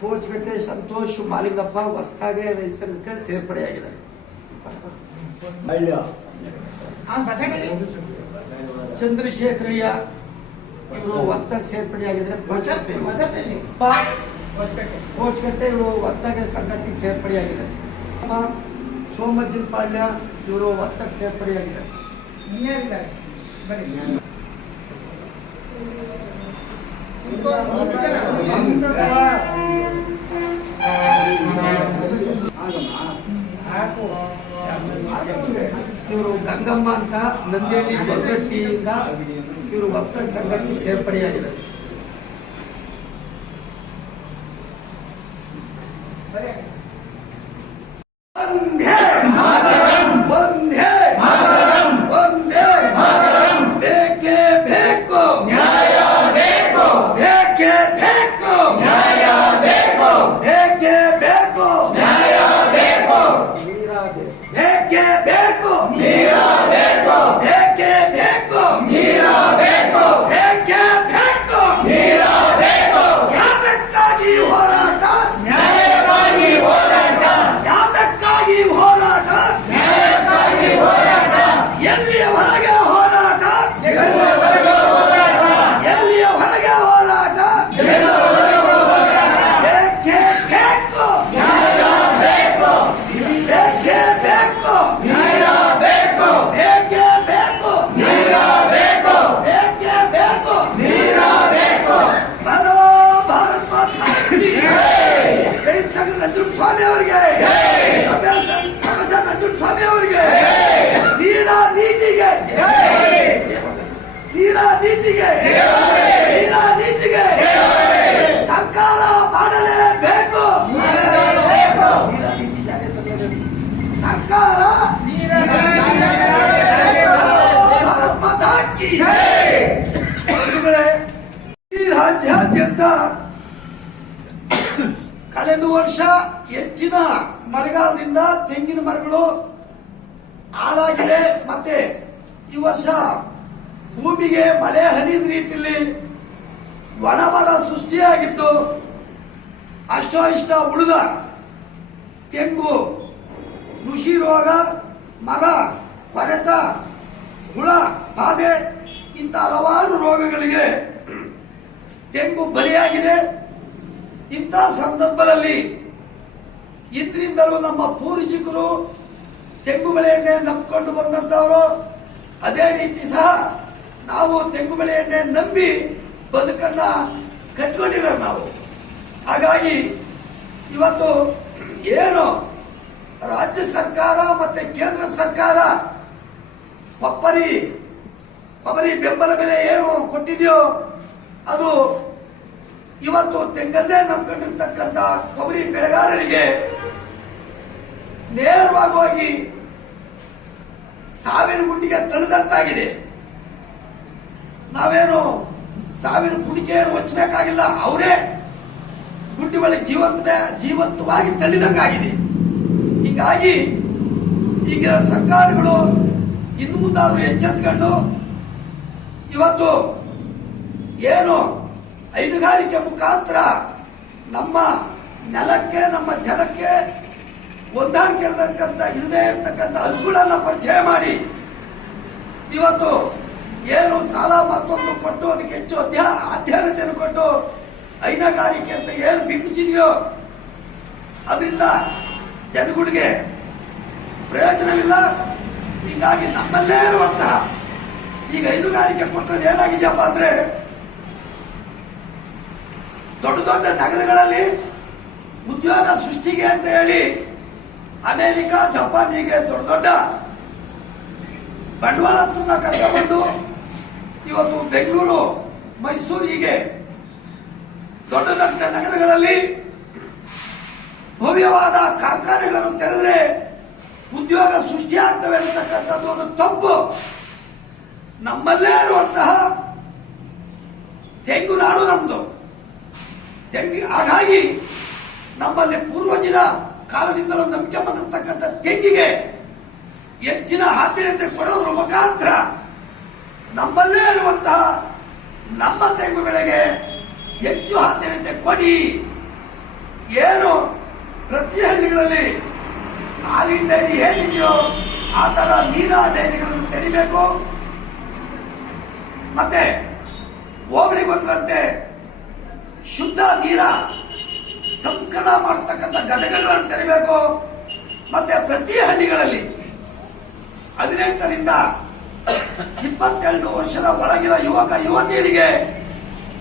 ಕೋಚ್ಗಟ್ಟೆ ಸಂತೋಷ್ ಮಾಲಿಂಗಪ್ಪ ಹೊಸದಾಗೆ ನೈಸರ್ಗಿಕ ಸೇರ್ಪಡೆಯಾಗಿದ್ದಾರೆ ಚಂದ್ರಶೇಖರಯ್ಯ ಇವರು ಹೊಸದಾಗಿ ಸೇರ್ಪಡೆಯಾಗಿದ್ದಾರೆ ಕೋಚ್ಗಟ್ಟೆ ಇವರು ಹೊಸದಾಗಿ ಸಂಘಟನೆಗೆ ಸೇರ್ಪಡೆಯಾಗಿದ್ದಾರೆ ಸೋಮಜ್ಜನ್ ಪಾಳ್ಯ ಇವರು ಹೊಸದಾಗಿ ಸೇರ್ಪಡೆಯಾಗಿದ್ದಾರೆ ಇವರು ಗಂಗಮ್ಮ ಅಂತ ನಂದಿಹಳ್ಳಿ ದೊಡ್ಡಟ್ಟಿಯಿಂದ ಇವರು ಹೊಸದಾಗಿ ಸಂಘಟನೆ ಸೇರ್ಪಡೆಯಾಗಿದ್ದಾರೆ. ವಂದೇ ವಂದೇ ವಂದೇ ಬೇಕೇ ಬೇಕು ನ್ಯಾಯ ಬೇಕು ಬೇಕೇ ಬೇಕು ನ್ಯಾಯ ಬೇಕು ಬೇಕೇ ಬೇಕು ನ್ಯಾಯ ಬೇಕು ಬೇಕೇ ಬೇಕು. ಬೇಕು ಹೆಚ್ಚಿನ ಮಳೆಗಾಲದಿಂದ ತೆಂಗಿನ ಮರಗಳು ಹಾಳಾಗಿದೆ. ಮತ್ತೆ ಈ ವರ್ಷ ಭೂಮಿಗೆ ಮಳೆ ಹರಿದ ರೀತಿಯಲ್ಲಿ ಒಣಮರ ಸೃಷ್ಟಿಯಾಗಿದ್ದು ಅಷ್ಟೋ ಇಷ್ಟ ಉಳಿದ ತೆಂಗು, ನುಷಿ ರೋಗ, ಮರ, ಕೊರೆತ, ಹುಳ, ಬಾಧೆ ಇಂಥ ಹಲವಾರು ರೋಗಗಳಿಗೆ ತೆಂಗು ಬಲಿಯಾಗಿದೆ. ಇಂಥ ಸಂದರ್ಭದಲ್ಲಿ ಇಂದ್ರಿಂದಲೂ ನಮ್ಮ ಪೂರ್ವಿಕರು ತೆಂಗು ಬೆಳೆಯನ್ನೇ ನಂಬಿಕೊಂಡು ಬಂದಂತವರು ಅದೇ ರೀತಿ ಸಹ ನಾವು ತೆಂಗು ಬೆಳೆಯನ್ನೇ ನಂಬಿ ಬದುಕನ್ನ ಕಟ್ಕೊಂಡಿದ್ದಾರೆ ನಾವು. ಹಾಗಾಗಿ ಇವತ್ತು ಏನು ರಾಜ್ಯ ಸರ್ಕಾರ ಮತ್ತೆ ಕೇಂದ್ರ ಸರ್ಕಾರ ಕೊಬ್ಬರಿ ಕೊಬ್ಬರಿ ಬೆಂಬಲ ಬೆಲೆ ಏನು ಕೊಟ್ಟಿದೆಯೋ ಅದು ಇವತ್ತು ತೆಂಗನ್ನೇ ನಂಬ್ಕೊಂಡಿರ್ತಕ್ಕಂಥ ಕೊಬ್ಬರಿ ಬೆಳೆಗಾರರಿಗೆ ನೇರವಾಗಿ ಹೋಗಿ ಸಾವಿರ ಗುಂಡಿಗೆ ತಳೆದಂತಾಗಿದೆ. ನಾವೇನು ಸಾವಿರ ಗುಂಡಿಗೆ ಹೊಚ್ಚಬೇಕಾಗಿಲ್ಲ ಅವರೇ ಗುಂಡಿ ಒಳಗೆ ಜೀವಂತ ಜೀವಂತವಾಗಿ ತಳ್ಳಿದಂಗಾಗಿದೆ. ಹೀಗಾಗಿ ಈಗಿನ ಸರ್ಕಾರಗಳು ಇನ್ನು ಮುಂದಾದ್ರೂ ಎಚ್ಚೆತ್ಕೊಂಡು ಇವತ್ತು ಏನು ಹೈನುಗಾರಿಕೆ ಮುಖಾಂತರ ನಮ್ಮ ನೆಲಕ್ಕೆ, ನಮ್ಮ ಜಲಕ್ಕೆ ಹೊಂದಾಣಿಕೆ ಇರತಕ್ಕಂಥ ಇಲ್ಲದೆ ಇರತಕ್ಕಂಥ ಹಸುಗಳನ್ನ ಪರಿಚಯ ಮಾಡಿ. ಇವತ್ತು ಏನು ಸಾಲ ಮತ್ತೊಂದು ಕೊಟ್ಟು, ಅದಕ್ಕೆ ಹೆಚ್ಚು ಅಧ್ಯಯನ ಅಧ್ಯಯನತೆಯನ್ನು ಕೊಟ್ಟು, ಹೈನಗಾರಿಕೆ ಅಂತ ಏನು ಬಿಂಬಿಸಿದೆಯೋ, ಅದರಿಂದ ಜನಗಳಿಗೆ ಪ್ರಯೋಜನವಿಲ್ಲ. ಹೀಗಾಗಿ ನಮ್ಮಲ್ಲೇ ಇರುವಂತಹ ಈಗ ಹೈನುಗಾರಿಕೆ ಕೊಟ್ಟರೆ ಏನಾಗಿದೆಯಪ್ಪ ಅಂದ್ರೆ, ದೊಡ್ಡ ದೊಡ್ಡ ನಗರಗಳಲ್ಲಿ ಉದ್ಯೋಗ ಸೃಷ್ಟಿಗೆ ಅಂತ ಹೇಳಿ ಅಮೆರಿಕ ಜಪಾನಿಗೆ ದೊಡ್ಡ ದೊಡ್ಡ ಬಂಡವಾಳಸ್ಥರನ್ನ ಕರ್ಕೊಂಡು ಇವತ್ತು ಬೆಂಗಳೂರು ಮೈಸೂರಿಗೆ ದೊಡ್ಡ ದೊಡ್ಡ ನಗರಗಳಲ್ಲಿ ಭವ್ಯವಾದ ಕಾರ್ಖಾನೆಗಳನ್ನು ತೆರೆದ್ರೆ ಉದ್ಯೋಗ ಸೃಷ್ಟಿಯಾಗ್ತವೆ ಅನ್ನತಕ್ಕಂಥದ್ದು ಒಂದು ತಪ್ಪು. ನಮ್ಮಲ್ಲೇ ಇರುವಂತಹ ತೆಂಗು ನಾಡು ನಮ್ದು. ತೆಂಗಿ, ಹಾಗಾಗಿ ನಮ್ಮಲ್ಲಿ ಪೂರ್ವಜರ ಕಾಲದಿಂದಲೂ ನಂಬಿಕೆ ಬಂದಿರತಕ್ಕಂಥ ತೆಂಗಿಗೆ ಹೆಚ್ಚಿನ ಆದ್ಯತೆ ಕೊಡೋದ್ರ ಮುಖಾಂತರ ನಮ್ಮಲ್ಲೇ ಇರುವಂತಹ ನಮ್ಮ ತೆಂಗು ಬೆಳೆಗೆ ಹೆಚ್ಚು ಆದ್ಯತೆ ಕೊಡಿ. ಏನು ಪ್ರತಿ ಹಳ್ಳಿಗಳಲ್ಲಿ ಹಾಲಿನ ಡೈರಿ ಹೇಗಿದೆಯೋ ಆ ತರ ನೀರ ಡೈರಿಗಳನ್ನು ತೆರಿಬೇಕು? ಮತ್ತೆ ಹೋಬಳಿಗೊಂದ್ರಂತೆ ಶುದ್ಧ ನೀರ ಸಂಸ್ಕರಣ ಮಾಡತಕ್ಕಂಥ ಘಟಕಗಳನ್ನು ತೆರಿಬೇಕು. ಮತ್ತೆ ಪ್ರತಿ ಹಳ್ಳಿಗಳಲ್ಲಿ ಹದಿನೆಂಟರಿಂದ ಇಪ್ಪತ್ತೆರಡು ವರ್ಷದ ಒಳಗಿನ ಯುವಕ, ಯುವತಿಯರಿಗೆ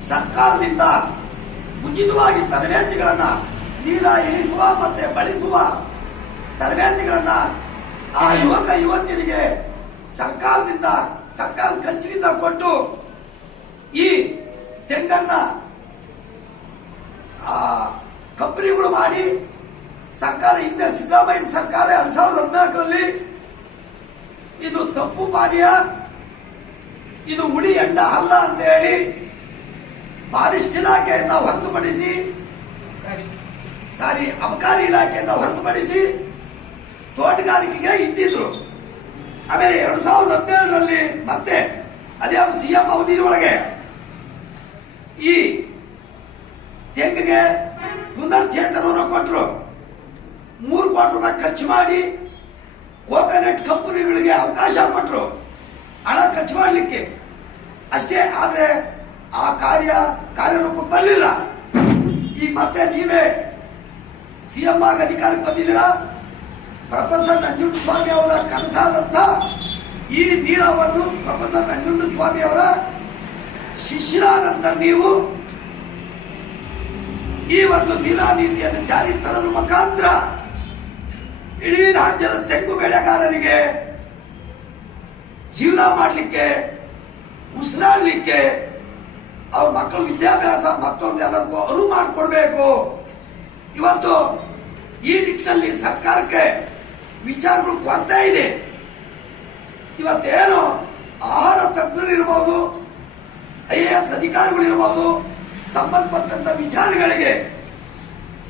ಸರ್ಕಾರದಿಂದ ಉಚಿತವಾಗಿ ತರಬೇತಿಗಳನ್ನ ನೀರ ಇಳಿಸುವ ಮತ್ತೆ ಬಳಸುವ ತರಬೇತಿಗಳನ್ನ ಆ ಯುವಕ, ಯುವತಿಯರಿಗೆ ಸರ್ಕಾರದಿಂದ, ಸರ್ಕಾರದ ಖರ್ಚಿನಿಂದ ಕೊಟ್ಟು ಈ ತೆಂಗನ್ನ ಆ ಕಂಪನಿಗಳು ಮಾಡಿ ಸರ್ಕಾರ ಹಿಂದೆ ಸಿದ್ದರಾಮಯ್ಯ ಸರ್ಕಾರ ಎರಡ್ ಸಾವಿರದ ಹದಿನಾಲ್ಕರಲ್ಲಿ ಇದು ತಪ್ಪು ಪಾನೀಯ, ಇದು ಉಳಿ ಎಂಡ ಅಲ್ಲ ಅಂತ ಹೇಳಿ ಫಾರೆಸ್ಟ್ ಇಲಾಖೆಯಿಂದ ಹೊರತುಪಡಿಸಿ ಸಾರಿ ಅಬಕಾರಿ ಇಲಾಖೆಯಿಂದ ಹೊರತುಪಡಿಸಿ ತೋಟಗಾರಿಕೆಗೆ ಇಟ್ಟಿದ್ರು. ಆಮೇಲೆ ಎರಡ್ ಸಾವಿರದ ಹದಿನೇಳರಲ್ಲಿ ಮತ್ತೆ ಅದೇ ಸಿಎಂ ಅವಧಿ ಒಳಗೆ ಈ ತೆಂಗಿಗೆ ಪುನರ್ಚೇತನವನ್ನು ಕೊಟ್ಟರು ಕೋಟಿ ರೂಪಾಯಿ ಖರ್ಚು ಮಾಡಿ ಕೋಕೋನಟ್ ಕಂಪನಿಗಳಿಗೆ ಅವಕಾಶ ಕೊಟ್ಟರು ಹಣ ಖರ್ಚು ಮಾಡಲಿಕ್ಕೆ. ಅಷ್ಟೇ ಆದರೆ ಆ ಕಾರ್ಯ ಕಾರ್ಯರೂಪ ಬರಲಿಲ್ಲ. ಈಗ ಮತ್ತೆ ನೀವೇ ಸಿ ಎಂ ಆಗಿ ಅಧಿಕಾರಕ್ಕೆ ಬಂದಿದ್ದೀರಾ? ಪ್ರೊಫೆಸರ್ ನಂಜುಂಡಸ್ವಾಮಿ ಅವರ ಕನಸಾದಂತ ಈ ನೀರವನ್ನು ಪ್ರೊಫೆಸರ್ ನಂಜುಂಡಸ್ವಾಮಿ ಅವರ ಶಿಷ್ಯರಾದಂತ ನೀವು ಈ ಒಂದು ನೀರಾ ನೀತಿಯನ್ನು ಜಾರಿ ತರಲು ಮುಖಾಂತರ ಇಡೀ ರಾಜ್ಯದ ತೆಂಗು ಬೆಳೆಗಾರರಿಗೆ ಜೀವನ ಮಾಡಲಿಕ್ಕೆ, ಉಸಿರಾಡಲಿಕ್ಕೆ ಅವ್ರ ಮಕ್ಕಳ ವಿದ್ಯಾಭ್ಯಾಸ ಮತ್ತೊಂದು ಎಲ್ಲದಕ್ಕೂ ಅರಿವು ಮಾಡಿಕೊಡ್ಬೇಕು. ಇವತ್ತು ಈ ನಿಟ್ಟಿನಲ್ಲಿ ಸರ್ಕಾರಕ್ಕೆ ವಿಚಾರಗಳು ಕೊರತೆ ಇದೆ. ಇವತ್ತೇನು ಆಹಾರ ತಜ್ಞರು ಇರಬಹುದು ಐ ಎ ಎಸ್ ಅಧಿಕಾರಿಗಳು ಇರಬಹುದು ಸಂಬಂಧಪಟ್ಟಂತ ವಿಚಾರಗಳಿಗೆ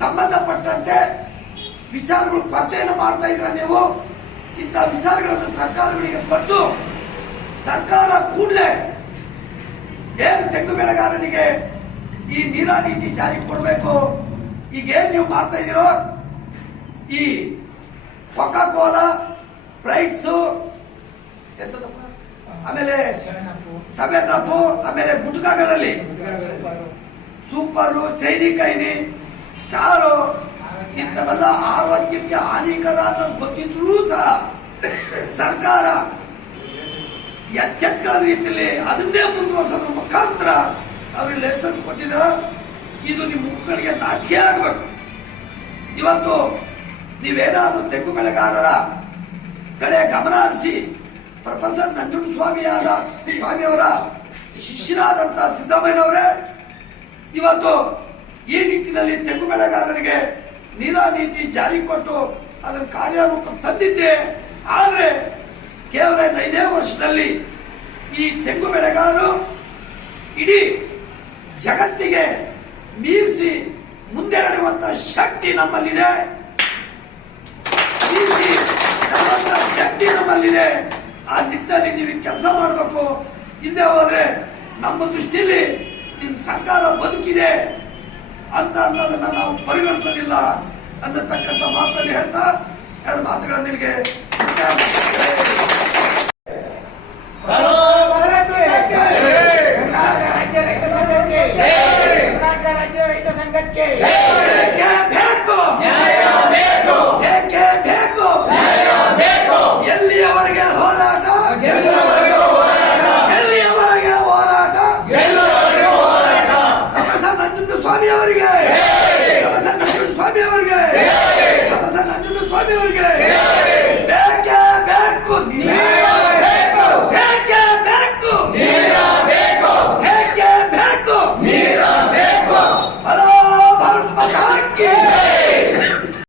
ಸಂಬಂಧಪಟ್ಟಂತೆ ವಿಚಾರಗಳು ಕೊರತೆಯನ್ನು ಮಾಡ್ತಾ ಇದ್ರ ನೀವು? ಇಂಥ ವಿಚಾರಗಳನ್ನು ಸರ್ಕಾರಗಳಿಗೆ ಕೊಟ್ಟು ಸರ್ಕಾರ ಕೂಡಲೇ ಏನು ತೆಂಗು ಬೆಳೆಗಾರನಿಗೆ ಈ ನೀರಾ ನೀತಿ ಜಾರಿಗೆ ಕೊಡಬೇಕು. ಈಗ ಏನ್ ನೀವು ಮಾಡ್ತಾ ಇದ್ದೀರೋ? ಈ ಕೊಕಾ ಕೋಲಾ ಪ್ರೈಟ್ಸು ಎಂತದಪ್ಪ? ಆಮೇಲೆ ಸೆವೆನ್ ಅಪ್ ಆಮೇಲೆ ಗುಟ್ಕಾಗಳಲ್ಲಿ ಸೂಪರು ಚೈನಿ ಕೈನಿ ಸ್ಟಾರು ಇಂಥವೆಲ್ಲ ಆರೋಗ್ಯಕ್ಕೆ ಹಾನಿಕರ ಅನ್ನೋದು ಗೊತ್ತಿದ್ರೂ ಸಹ ಸರ್ಕಾರ ಎಚ್ಚೆತ್ಗಳ ರೀತಿಯಲ್ಲಿ ಅದನ್ನೇ ಮುಂದುವರ್ಸೋದ್ರ ಮುಖಾಂತರ ಅವ್ರಿಗೆ ಲೈಸೆನ್ಸ್ ಕೊಟ್ಟಿದ್ರ ಇದು ನಿಮ್ಮ ಮುಖಗಳಿಗೆ ನಾಚಿಕೆ ಆಗಬೇಕು. ಇವತ್ತು ನೀವೇನಾದ್ರೂ ತೆಂಗು ಬೆಳೆಗಾರರ ಕಡೆ ಗಮನ ಹರಿಸಿ, ಪ್ರೊಫೆಸರ್ ನಂಜುಂಡಸ್ವಾಮಿಯಾದ ಸ್ವಾಮಿಯವರ ಶಿಷ್ಯರಾದಂತಹ ಸಿದ್ದರಾಮಯ್ಯನವರೇ, ಇವತ್ತು ಈ ನಿಟ್ಟಿನಲ್ಲಿ ತೆಂಗು ಬೆಳೆಗಾರರಿಗೆ ನೀರಾ ನೀತಿ ಜಾರಿ ಕೊಟ್ಟು ಅದರ ಕಾರ್ಯರೂಪ ತಂದಿದ್ದೆ. ಆದರೆ ಕೇವಲ ಐದೇ ವರ್ಷದಲ್ಲಿ ಈ ತೆಂಗು ಬೆಳೆಗಾರರು ಇಡೀ ಜಗತ್ತಿಗೆ ಮೀರಿಸಿ ಮುಂದೆ ಶಕ್ತಿ ನಮ್ಮಲ್ಲಿದೆ. ಶಕ್ತಿ ನಮ್ಮಲ್ಲಿದೆ. ಆ ನಿಟ್ಟಿನಲ್ಲಿ ನೀವು ಕೆಲಸ ಮಾಡಬೇಕು. ಹಿಂದೆ ಹೋದ್ರೆ ನಮ್ಮ ದೃಷ್ಟಿಯಲ್ಲಿ ನಿಮ್ ಸರ್ಕಾರ ಬದುಕಿದೆ ಅಂತ ಅನ್ನೋದನ್ನ ನಾವು ಪರಿಗಣಿಸೋದಿಲ್ಲ. ಅನ್ನತಕ್ಕಂಥ ಮಾತನ್ನು ಹೇಳ್ತಾ ಎರಡು ಮಾತುಗಳನ್ನು ನಿಮಗೆ ಮುಕ್ತಾಯ ಮಾಡ್ತೇನೆ. ರಾಜ್ಯ ರೈತ ಸಂಘಕ್ಕೆ